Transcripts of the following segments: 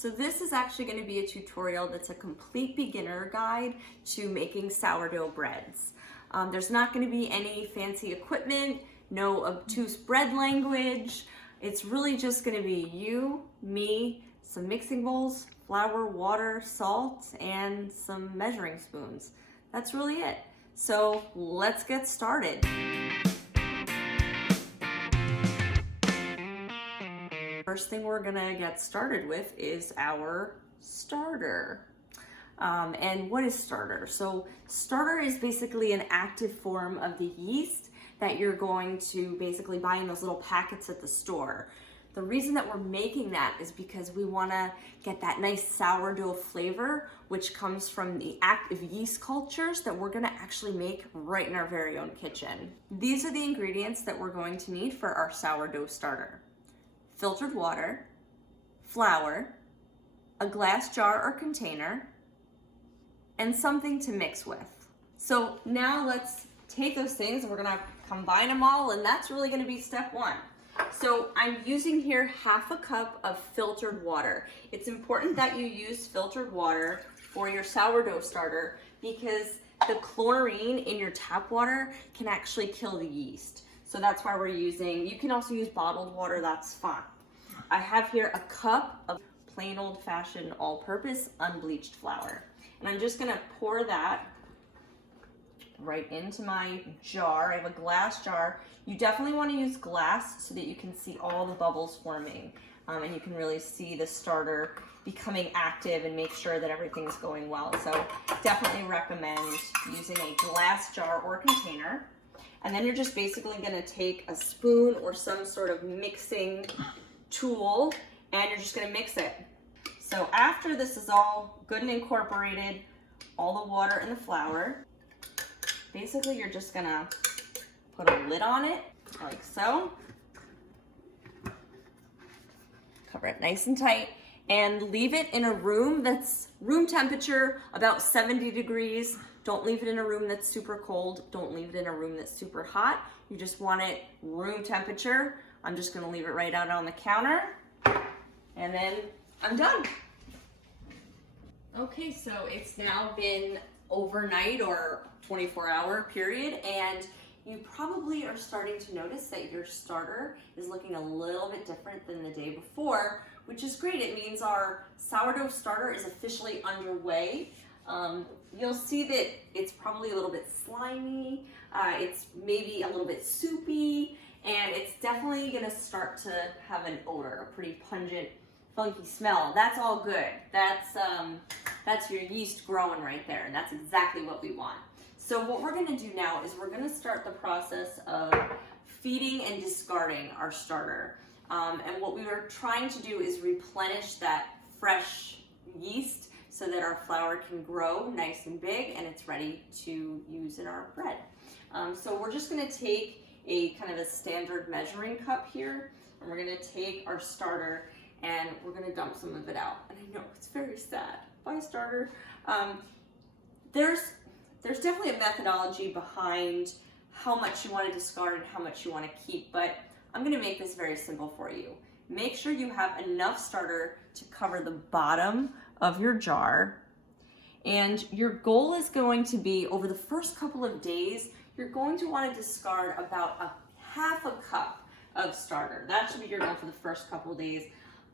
So this is actually going to be a tutorial that's a complete beginner guide to making sourdough breads. There's not going to be any fancy equipment, no obtuse bread language. It's really just going to be you, me, some mixing bowls, flour, water, salt, and some measuring spoons. That's really it. So let's get started. First thing we're gonna get started with is our starter. And what is starter? So starter is basically an active form of the yeast that you're going to basically buy in those little packets at the store. The reason that we're making that is because we wanna get that nice sourdough flavor, which comes from the active yeast cultures that we're gonna actually make right in our very own kitchen. These are the ingredients that we're going to need for our sourdough starter. Filtered water, flour, a glass jar or container, and something to mix with. So now let's take those things and we're gonna combine them all, and that's really gonna be step one. So I'm using here half a cup of filtered water. It's important that you use filtered water for your sourdough starter because the chlorine in your tap water can actually kill the yeast. So that's why we're using, you can also use bottled water, that's fine. I have here a cup of plain old-fashioned all-purpose unbleached flour. And I'm just gonna pour that right into my jar. I have a glass jar. You definitely wanna use glass so that you can see all the bubbles forming. And you can really see the starter becoming active and make sure that everything's going well. So definitely recommend using a glass jar or container. And then you're just basically gonna take a spoon or some sort of mixing tool and you're just gonna mix it. So after this is all good and incorporated, all the water and the flour, basically you're just gonna put a lid on it like so. Cover it nice and tight and leave it in a room that's room temperature, about 70 degrees. Don't leave it in a room that's super cold. Don't leave it in a room that's super hot. You just want it room temperature. I'm just gonna leave it right out on the counter and then I'm done. Okay, so it's now been overnight or 24-hour period, and you probably are starting to notice that your starter is looking a little bit different than the day before, which is great. It means our sourdough starter is officially underway. You'll see that it's probably a little bit slimy, it's maybe a little bit soupy, and it's definitely gonna start to have an odor, a pretty pungent, funky smell. That's all good. That's your yeast growing right there, and that's exactly what we want. So what we're gonna do now is we're gonna start the process of feeding and discarding our starter. And what we are trying to do is replenish that fresh yeast so that our flour can grow nice and big and it's ready to use in our bread. So we're just gonna take a kind of a standard measuring cup here, and we're gonna take our starter and we're gonna dump some of it out. And I know it's very sad. Bye, starter. There's definitely a methodology behind how much you wanna discard and how much you wanna keep, but I'm gonna make this very simple for you. Make sure you have enough starter to cover the bottom of your jar. And your goal is going to be, over the first couple of days, you're going to want to discard about a half a cup of starter. That should be your goal for the first couple of days.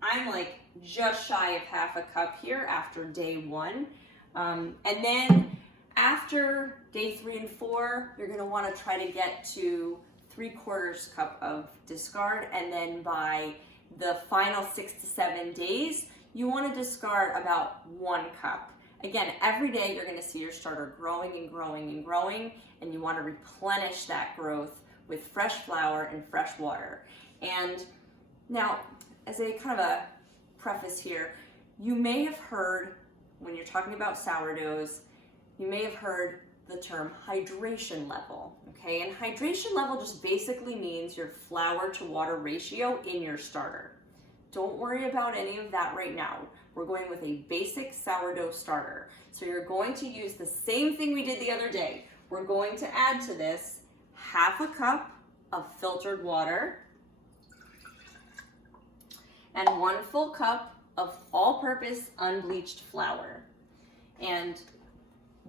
I'm like just shy of half a cup here after day one. And then after day 3 and 4, you're gonna wanna try to get to 3/4 cup of discard. And then by the final 6 to 7 days, you wanna discard about 1 cup. Again, every day you're gonna see your starter growing and growing and growing, and you wanna replenish that growth with fresh flour and fresh water. And now, as a kind of a preface here, you may have heard, when you're talking about sourdoughs, you may have heard the term hydration level, okay? And hydration level just basically means your flour to water ratio in your starter. Don't worry about any of that right now. We're going with a basic sourdough starter. So you're going to use the same thing we did the other day. We're going to add to this half a cup of filtered water and 1 full cup of all-purpose unbleached flour. And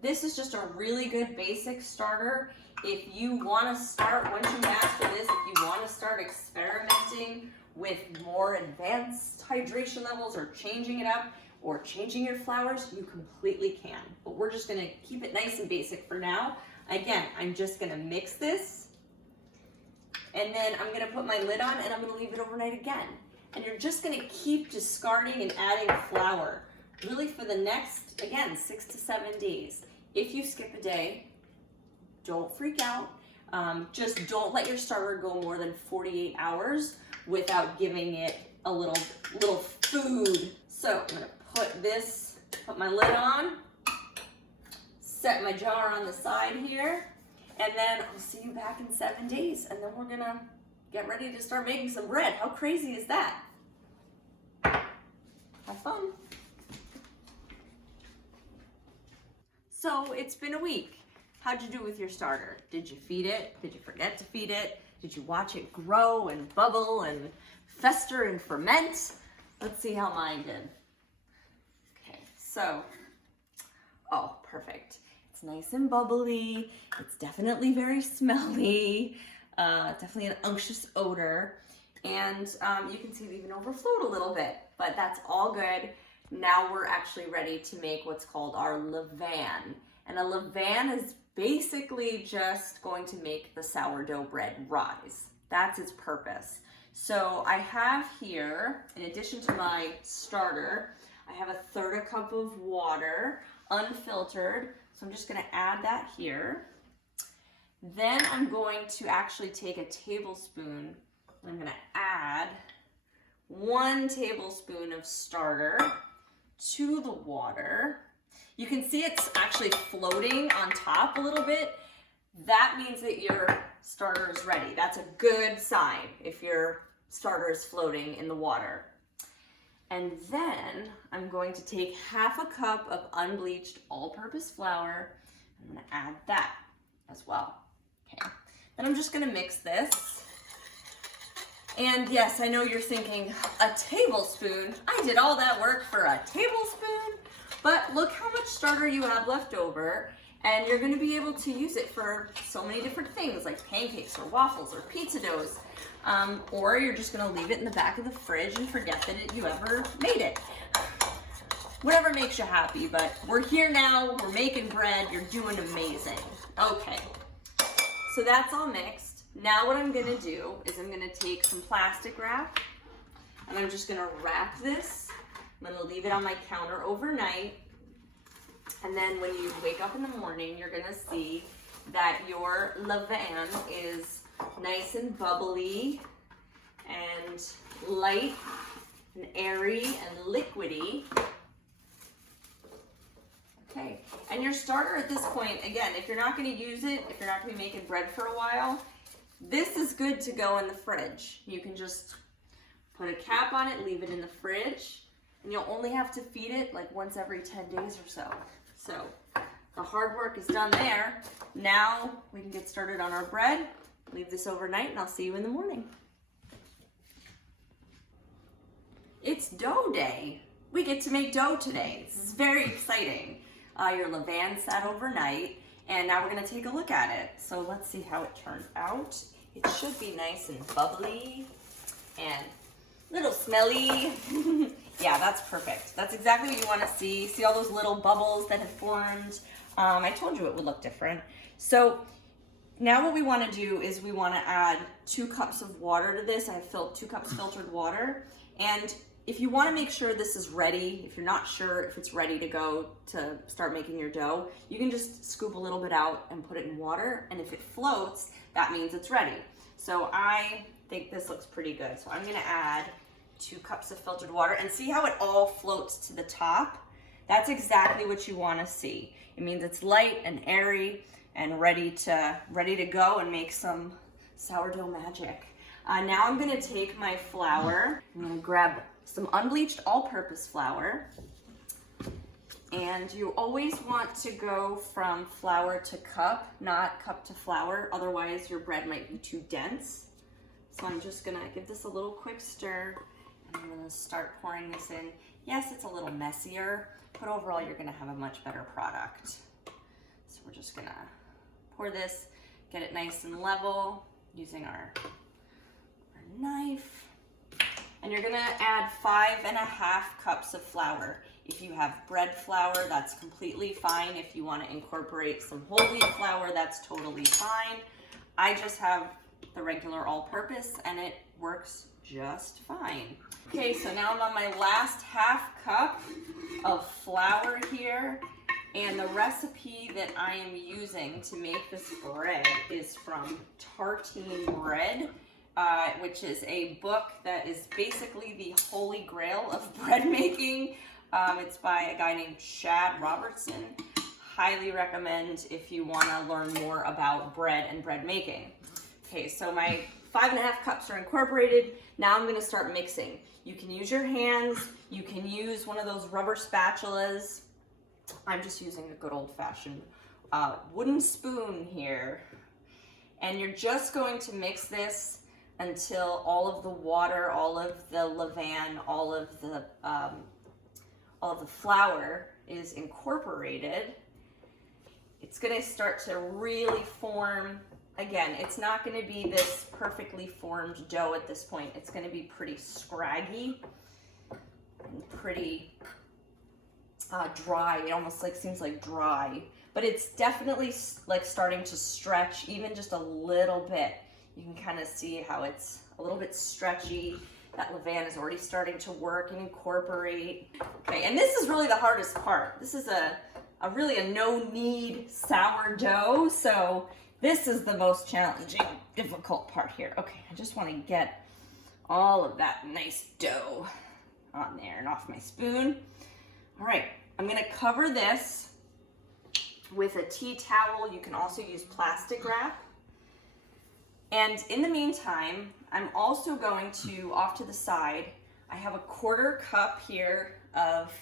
this is just a really good basic starter. If you want to start, once you master this, if you want to start experimenting with more advanced hydration levels or changing it up or changing your flours, you completely can. But we're just going to keep it nice and basic for now. Again, I'm just going to mix this, and then I'm going to put my lid on and I'm going to leave it overnight again. And you're just going to keep discarding and adding flour really for the next, again, 6 to 7 days. If you skip a day, don't freak out. Just don't let your starter go more than 48 hours without giving it a little food. So I'm gonna put my lid on, set my jar on the side here, and then I'll see you back in 7 days, and then we're gonna get ready to start making some bread. How crazy is that? Have fun. So it's been a week. How'd you do with your starter? Did you feed it? Did you forget to feed it? Did you watch it grow and bubble and fester and ferment? Let's see how mine did. Okay, so, oh, perfect. It's nice and bubbly. It's definitely very smelly. Definitely an unctuous odor. And you can see it even overflowed a little bit, but that's all good. Now we're actually ready to make what's called our levain. And a levain is basically just going to make the sourdough bread rise. That's its purpose. So I have here, in addition to my starter, I have 1/3 cup of water, unfiltered. So I'm just gonna add that here. Then I'm going to actually take a tablespoon, and I'm gonna add 1 tablespoon of starter to the water. You can see it's actually floating on top a little bit. That means that your starter is ready. That's a good sign if your starter is floating in the water. And then I'm going to take 1/2 cup of unbleached all-purpose flour. I'm gonna add that as well. Okay. Then I'm just gonna mix this. And yes, I know you're thinking, a tablespoon? I did all that work for a tablespoon? But look how much starter you have left over, and you're gonna be able to use it for so many different things, like pancakes or waffles or pizza doughs. Or you're just gonna leave it in the back of the fridge and forget that you ever made it. Whatever makes you happy, but we're here now, we're making bread, you're doing amazing. Okay, so that's all mixed. Now what I'm gonna do is I'm gonna take some plastic wrap, and I'm just gonna wrap this. I'm gonna leave it on my counter overnight. And then when you wake up in the morning, you're gonna see that your levain is nice and bubbly and light and airy and liquidy. Okay, and your starter at this point, again, if you're not gonna use it, if you're not gonna be making bread for a while, this is good to go in the fridge. You can just put a cap on it, leave it in the fridge, and you'll only have to feed it like once every 10 days or so. So the hard work is done there. Now we can get started on our bread. Leave this overnight, and I'll see you in the morning. It's dough day. We get to make dough today. This is very exciting. Your levain sat overnight, and now we're gonna take a look at it. So let's see how it turned out. It should be nice and bubbly and a little smelly. Yeah, that's perfect. That's exactly what you wanna see. See all those little bubbles that have formed? I told you it would look different. So now what we wanna do is we wanna add 2 cups of water to this. I have 2 cups filtered water. And if you wanna make sure this is ready, if you're not sure if it's ready to go to start making your dough, you can just scoop a little bit out and put it in water. And if it floats, that means it's ready. So I think this looks pretty good. So I'm gonna add 2 cups of filtered water, and see how it all floats to the top? That's exactly what you wanna see. It means it's light and airy and ready to go and make some sourdough magic. Now I'm gonna take my flour. I'm gonna grab some unbleached all-purpose flour. And you always want to go from flour to cup, not cup to flour. Otherwise your bread might be too dense. So I'm just gonna give this a little quick stir. And I'm gonna start pouring this in. Yes, it's a little messier, but overall you're gonna have a much better product. So we're just gonna pour this, get it nice and level using our knife. And you're gonna add 5.5 cups of flour. If you have bread flour, that's completely fine. If you wanna incorporate some whole wheat flour, that's totally fine. I just have the regular all-purpose and it works just fine. Okay, so now I'm on my last half cup of flour here. And the recipe that I am using to make this bread is from Tartine Bread, which is a book that is basically the holy grail of bread making. It's by a guy named Shad Robertson. Highly recommend if you want to learn more about bread and bread making. Okay, so my 5.5 cups are incorporated. Now I'm going to start mixing. You can use your hands. You can use one of those rubber spatulas. I'm just using a good old-fashioned wooden spoon here. And you're just going to mix this until all of the water, all of the levain, all of the flour is incorporated. It's going to start to really form. Again, it's not going to be this perfectly formed dough at this point. It's going to be pretty scraggy and pretty dry. It almost seems like dry, but it's definitely like starting to stretch even just a little bit. You can kind of see how it's a little bit stretchy. That levain is already starting to work and incorporate. Okay, and this is really the hardest part. This is really a no-knead sourdough, so this is the most challenging, difficult part here. Okay, I just want to get all of that nice dough on there and off my spoon. All right, I'm gonna cover this with a tea towel. You can also use plastic wrap. And in the meantime, I'm also going to, off to the side, I have a 1/4 cup here of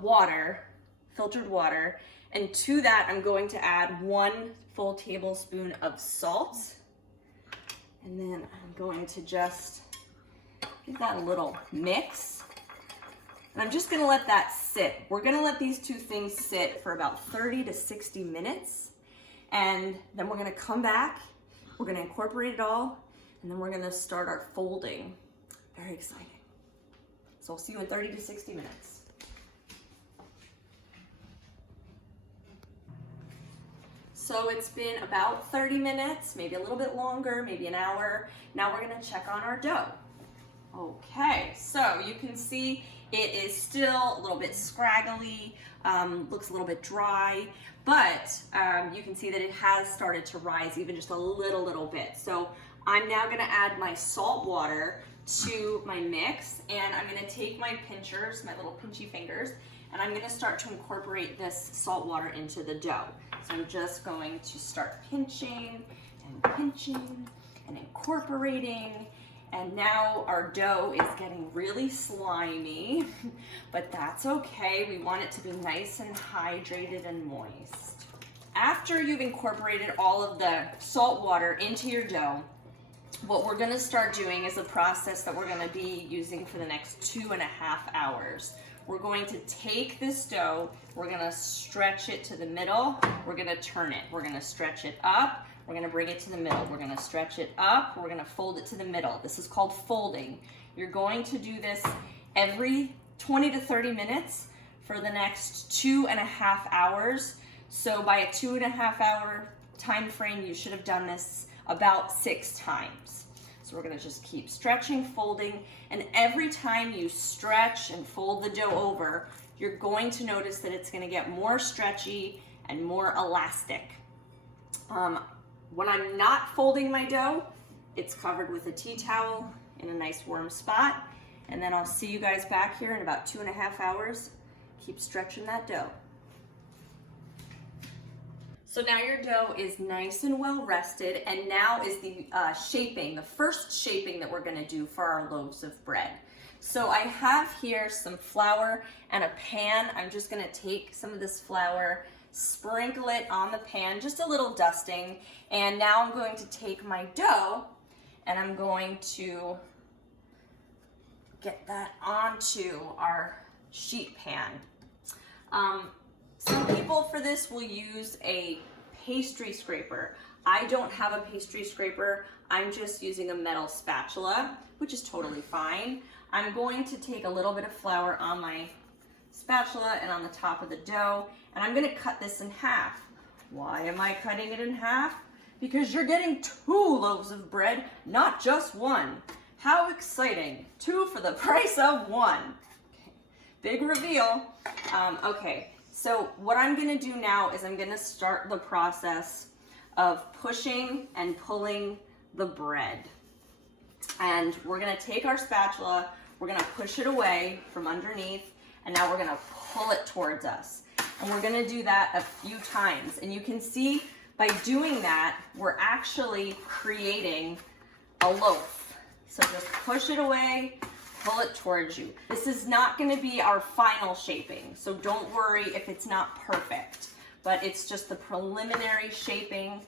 water, filtered water, and to that I'm going to add 1 full tablespoon of salt. And then I'm going to just give that a little mix. And I'm just gonna let that sit. We're gonna let these two things sit for about 30 to 60 minutes. And then we're gonna come back, we're gonna incorporate it all, and then we're gonna start our folding. Very exciting. So I'll see you in 30 to 60 minutes. So it's been about 30 minutes, maybe a little bit longer, maybe an hour. Now we're gonna check on our dough. Okay, so you can see it is still a little bit scraggly, looks a little bit dry, but you can see that it has started to rise even just a little bit. So I'm now gonna add my salt water to my mix, and I'm gonna take my pinchers, my little pinchy fingers, and I'm gonna start to incorporate this salt water into the dough. So I'm just going to start pinching and incorporating. And now our dough is getting really slimy, but that's okay. We want it to be nice and hydrated and moist. After you've incorporated all of the salt water into your dough, what we're gonna start doing is a process that we're gonna be using for the next 2.5 hours. We're going to take this dough, we're gonna stretch it to the middle, we're gonna turn it, we're gonna stretch it up, we're gonna bring it to the middle, we're gonna stretch it up, we're gonna fold it to the middle. This is called folding. You're going to do this every 20 to 30 minutes for the next 2.5 hours. So by a 2.5 hour time frame, you should have done this about 6 times. So we're gonna just keep stretching, folding, and every time you stretch and fold the dough over, you're going to notice that it's gonna get more stretchy and more elastic. When I'm not folding my dough, it's covered with a tea towel in a nice warm spot, and then I'll see you guys back here in about 2.5 hours. Keep stretching that dough. So now your dough is nice and well rested, and now is the shaping, the first shaping that we're gonna do for our loaves of bread. So I have here some flour and a pan. I'm just gonna take some of this flour, sprinkle it on the pan, just a little dusting, and now I'm going to take my dough and I'm going to get that onto our sheet pan. Some people for this will use a pastry scraper. I don't have a pastry scraper. I'm just using a metal spatula, which is totally fine. I'm going to take a little bit of flour on my spatula and on the top of the dough, and I'm gonna cut this in half. Why am I cutting it in half? Because you're getting 2 loaves of bread, not just 1. How exciting. 2 for the price of 1. Okay. Big reveal. Okay, so what I'm gonna do now is I'm gonna start the process of pushing and pulling the bread. And we're gonna take our spatula, we're gonna push it away from underneath, and now we're gonna pull it towards us. And we're gonna do that a few times. And you can see by doing that, we're actually creating a loaf. So just push it away, pull it towards you. This is not gonna be our final shaping, so don't worry if it's not perfect, but it's just the preliminary shaping.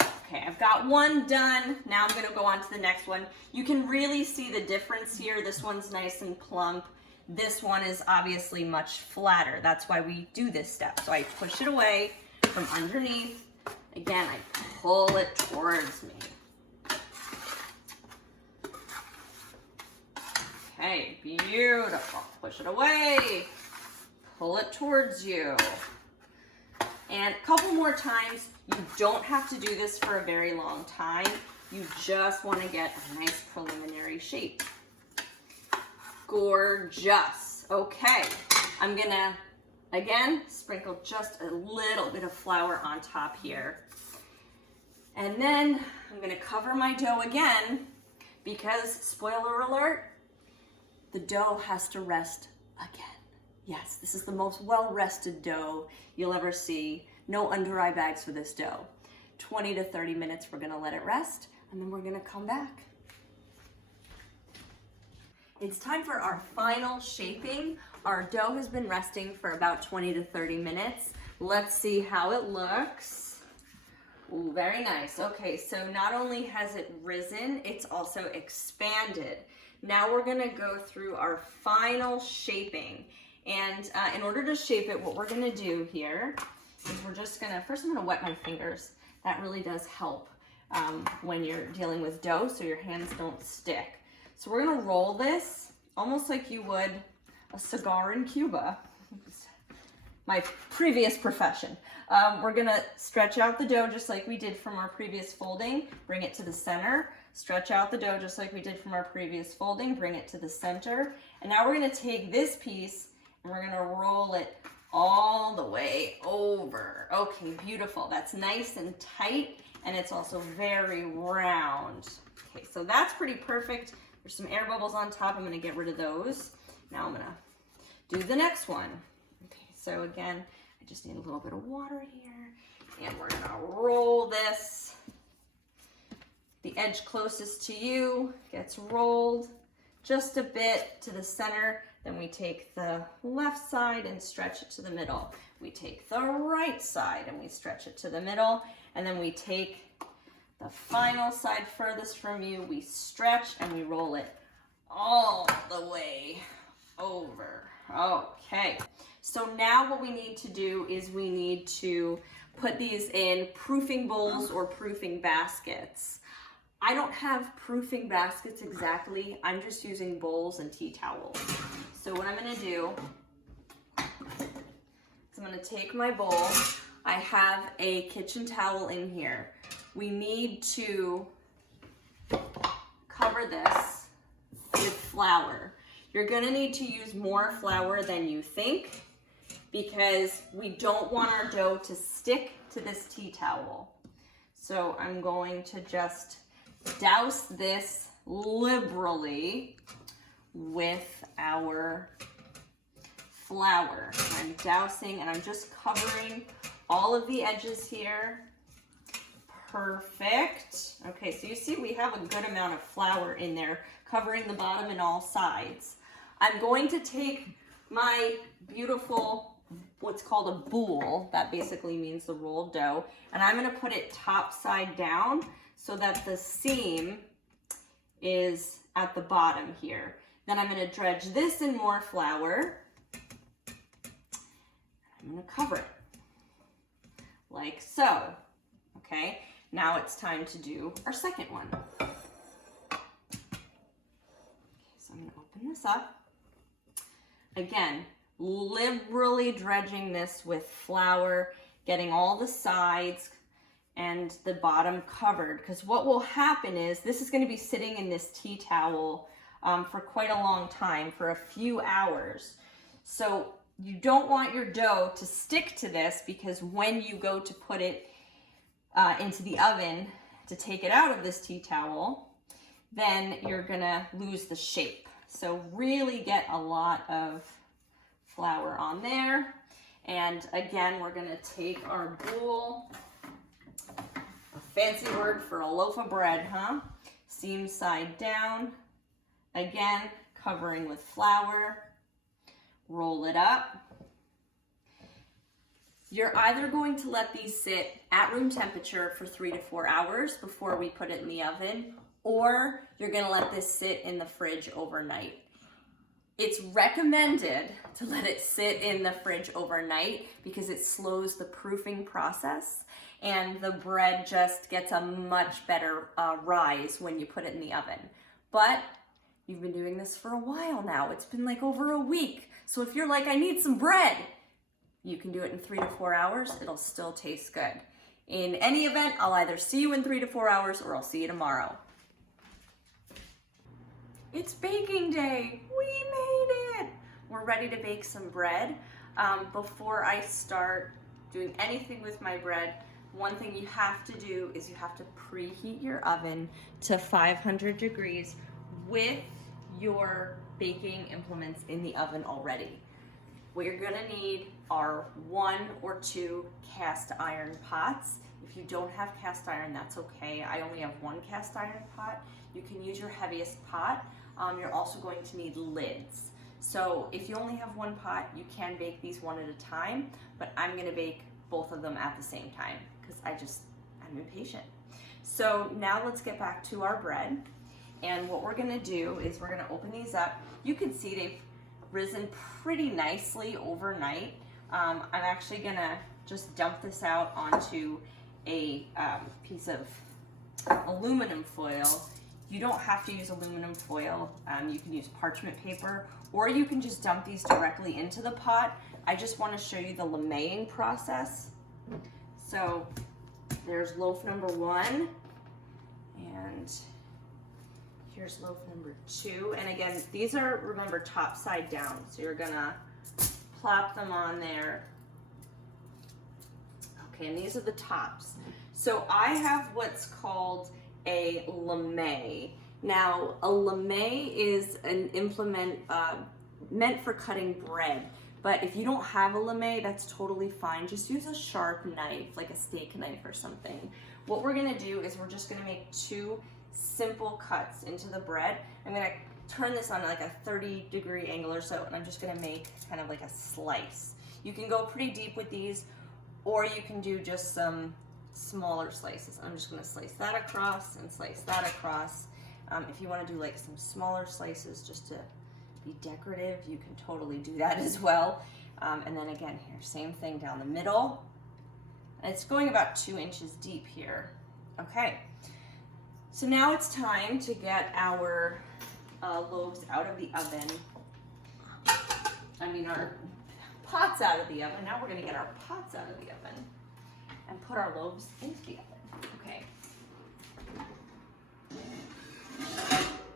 Okay, I've got one done. Now I'm gonna go on to the next one. You can really see the difference here. This one's nice and plump. This one is obviously much flatter. That's why we do this step. So I push it away from underneath. Again, I pull it towards me. Okay, beautiful. Push it away. Pull it towards you. And a couple more times. You don't have to do this for a very long time. You just want to get a nice preliminary shape. Gorgeous. Okay, I'm gonna, again, sprinkle just a little bit of flour on top here. And then I'm gonna cover my dough again because, spoiler alert, the dough has to rest again. Yes, this is the most well-rested dough you'll ever see. No under-eye bags for this dough. 20 to 30 minutes, we're gonna let it rest, and then we're gonna come back. It's time for our final shaping. Our dough has been resting for about 20 to 30 minutes. Let's see how it looks. Ooh, very nice. Okay, so not only has it risen, it's also expanded. Now we're gonna go through our final shaping. And in order to shape it, what we're gonna do here is we're just gonna, first I'm gonna wet my fingers. That really does help when you're dealing with dough so your hands don't stick. So we're gonna roll this almost like you would a cigar in Cuba. My previous profession. We're gonna stretch out the dough just like we did from our previous folding, bring it to the center, stretch out the dough just like we did from our previous folding, bring it to the center. And now we're gonna take this piece and we're gonna roll it all the way over. Okay, beautiful. That's nice and tight, and it's also very round. Okay, so that's pretty perfect. There's some air bubbles on top. I'm gonna get rid of those. Now I'm gonna do the next one. Okay, so again, I just need a little bit of water here, and we're gonna roll this. The edge closest to you gets rolled just a bit to the center. Then we take the left side and stretch it to the middle. We take the right side and we stretch it to the middle. And then we take the final side furthest from you, we stretch and we roll it all the way over. Okay, so now what we need to do is we need to put these in proofing bowls or proofing baskets. I don't have proofing baskets exactly. I'm just using bowls and tea towels. So what I'm gonna do is I'm gonna take my bowl. I have a kitchen towel in here. We need to cover this with flour. You're gonna need to use more flour than you think because we don't want our dough to stick to this tea towel. So I'm going to just douse this liberally with our flour. I'm dousing and I'm just covering all of the edges here. Perfect. Okay, so you see we have a good amount of flour in there, covering the bottom and all sides. I'm going to take my beautiful, what's called a boule, that basically means the rolled dough, and I'm gonna put it top side down so that the seam is at the bottom here. Then I'm gonna dredge this in more flour, gonna cover it like so. Okay, now it's time to do our second one. Okay, so I'm gonna open this up. Again, liberally dredging this with flour, getting all the sides and the bottom covered, because what will happen is this is going to be sitting in this tea towel for quite a long time, for a few hours. So you don't want your dough to stick to this, because when you go to put it into the oven to take it out of this tea towel, then you're gonna lose the shape. So really get a lot of flour on there. And again, we're gonna take our bowl, a fancy word for a loaf of bread, huh? Seam side down, again, covering with flour, roll it up. You're either going to let these sit at room temperature for 3 to 4 hours before we put it in the oven, or you're gonna let this sit in the fridge overnight. It's recommended to let it sit in the fridge overnight because it slows the proofing process and the bread just gets a much better rise when you put it in the oven. But you've been doing this for a while now. It's been like over a week. So if you're like, I need some bread, you can do it in 3 to 4 hours. It'll still taste good. In any event, I'll either see you in 3 to 4 hours or I'll see you tomorrow. It's baking day. We made it. We're ready to bake some bread. Before I start doing anything with my bread, one thing you have to do is you have to preheat your oven to 500 degrees with your baking implements in the oven already. What you're gonna need are 1 or 2 cast iron pots. If you don't have cast iron, that's okay. I only have 1 cast iron pot. You can use your heaviest pot. You're also going to need lids. So if you only have 1 pot, you can bake these one at a time, but I'm gonna bake both of them at the same time because I'm impatient. So now let's get back to our bread. And what we're gonna do is we're gonna open these up. You can see they've risen pretty nicely overnight. I'm actually gonna just dump this out onto a piece of aluminum foil. You don't have to use aluminum foil. You can use parchment paper, or you can just dump these directly into the pot. I just want to show you the lameing process. So there's loaf number 1, and here's loaf number 2. And again, these are, remember, top side down. So you're gonna plop them on there. Okay, and these are the tops. So I have what's called a lame. Now, a lame is an implement meant for cutting bread. But if you don't have a lame, that's totally fine. Just use a sharp knife, like a steak knife or something. What we're gonna do is we're just gonna make 2 simple cuts into the bread. I'm gonna turn this on like a 30-degree angle or so, and I'm just gonna make kind of like a slice. You can go pretty deep with these, or you can do just some smaller slices. I'm just gonna slice that across and slice that across. If you wanna do like some smaller slices just to be decorative, you can totally do that as well. And then again here, same thing down the middle. And it's going about 2 inches deep here. Okay, so now it's time to get our loaves out of the oven. Our pots out of the oven. Now we're gonna get our pots out of the oven and put our loaves into the oven. Okay.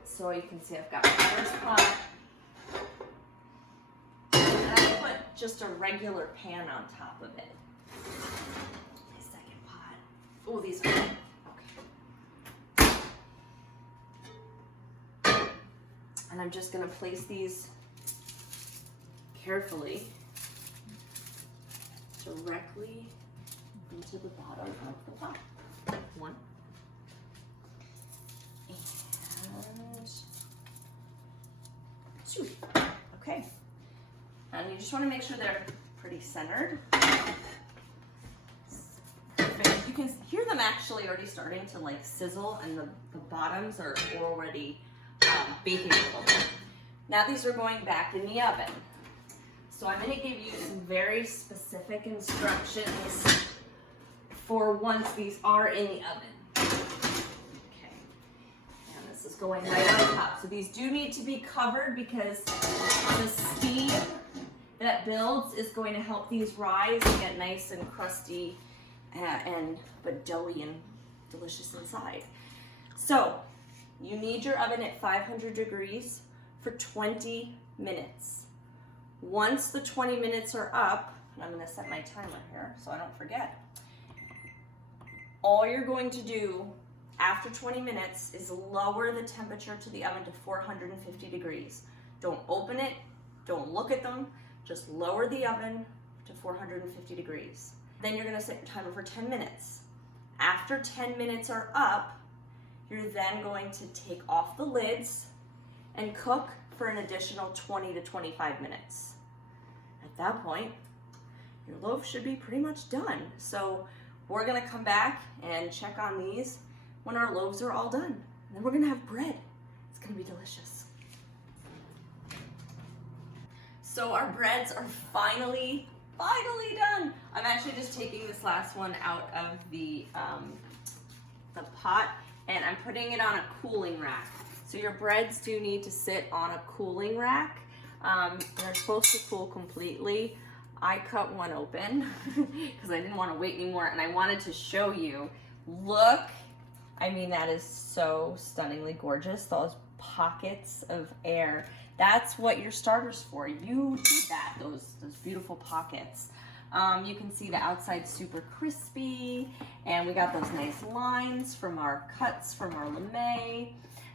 So you can see I've got my first pot. And I put just a regular pan on top of it. My second pot. Oh, these are okay. And I'm just gonna place these carefully directly into the bottom of the pot. 1. And 2. Okay. And you just want to make sure they're pretty centered. You can hear them actually already starting to like sizzle, and the bottoms are already baking a little bit. Now these are going back in the oven. So I'm going to give you some very specific instructions for once these are in the oven. Okay, and this is going right on top. So these do need to be covered because the steam that builds is going to help these rise and get nice and crusty but doughy and delicious inside. So you need your oven at 500 degrees for 20 minutes. Once the 20 minutes are up, and I'm going to set my timer here so I don't forget, all you're going to do after 20 minutes is lower the temperature to the oven to 450 degrees. Don't open it, don't look at them, just lower the oven to 450 degrees. Then you're going to set your timer for 10 minutes. After 10 minutes are up, you're then going to take off the lids and cook for an additional 20 to 25 minutes. At that point, your loaf should be pretty much done. So we're gonna come back and check on these when our loaves are all done. And then we're gonna have bread. It's gonna be delicious. So our breads are finally done. I'm actually just taking this last one out of the pot, and I'm putting it on a cooling rack. So your breads do need to sit on a cooling rack. They're supposed to cool completely. I cut one open because I didn't want to wait anymore, and I wanted to show you. Look, I mean, that is so stunningly gorgeous. Those pockets of air. That's what your starter's for. You did that, those beautiful pockets. You can see the outside super crispy, and we got those nice lines from our cuts from our lamé.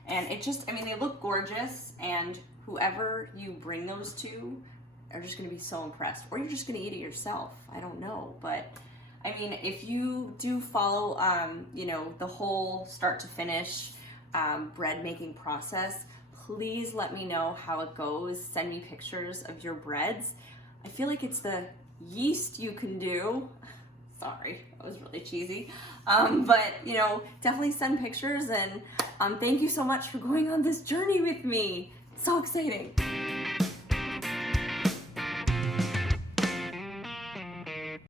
And it just, I mean, they look gorgeous, and whoever you bring those to are just gonna be so impressed. Or you're just gonna eat it yourself, I don't know. But I mean, if you do follow, you know, the whole start to finish bread making process, please let me know how it goes. Send me pictures of your breads. I feel like it's the yeast you can do. Sorry, that was really cheesy. But, you know, definitely send pictures, and thank you so much for going on this journey with me. So exciting.